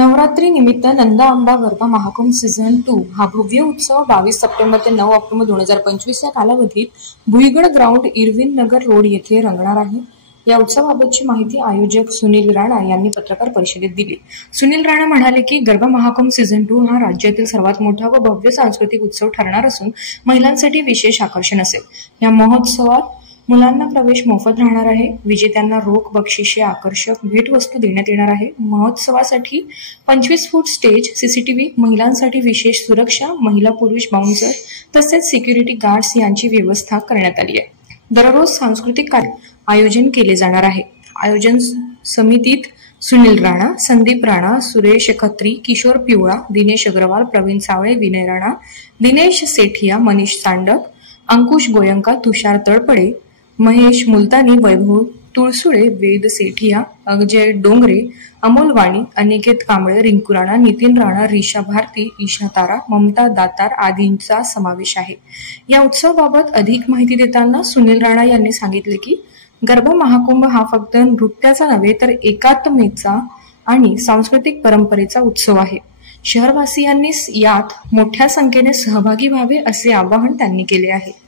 नवरात्री निमित्त नंदा अंबा गरबा महाकुंभ सीझन 2 हा भव्य उत्सव 22 सप्टेंबर ते 9 ऑक्टोबर 2025 या कालावधीत भुईगड ग्राउंड इरविन नगर रोड येथे रंगणार आहे। या उत्सवाबाबतची माहिती आयोजक सुनील राणा यांनी पत्रकार परिषदेत दिली। सुनील राणा म्हणाले की गरबा महाकुंभ सीझन 2 हा राज्यातील सर्वात मोठा व भव्य सांस्कृतिक उत्सव ठरणार असून महिलांसाठी विशेष आकर्षण असेल। या महोत्सवात मुलांना प्रवेश मोफत राहणार आहे। विजेत्यांना रोख बक्षिसे आकर्षक भेटवस्तू देण्यात येणार आहे। महोत्सवासाठी 25 फूट स्टेज, सीसीटीव्ही, महिलांसाठी विशेष सुरक्षा, महिला पुरुष बाउन्सर तसेच सिक्युरिटी गार्ड्स यांची व्यवस्था करण्यात आली आहे। दररोज सांस्कृतिक आयोजन केले जाणार आहे। आयोजन समितीत सुनील राणा, संदीप राणा, सुरेश खत्री, किशोर पिवळा, दिनेश अग्रवाल, प्रवीण सावळे, विनय राणा, दिनेश सेठिया, मनीष सांडक, अंकुश गोयंका, तुषार तळपडे, महेश मुलतानी, वैभव तुळसुळे, वेद सेठिया, अजय डोंगरे, अमोल वाणी, अनिकेत कांबळे, रिंकू राणा, नितीन राणा, रिशा भारती, ईशा तारा, ममता दातार आदींचा समावेश आहे। या उत्सवाबाबत अधिक माहिती देताना सुनील राणा यांनी सांगितले की गरबा महाकुंभ हा फक्त नृत्याचा नव्हे तर एकात्मतेचा आणि सांस्कृतिक परंपरेचा उत्सव आहे। शहरवासियांनी यात मोठ्या संख्येने सहभागी व्हावे असे आवाहन त्यांनी केले आहे।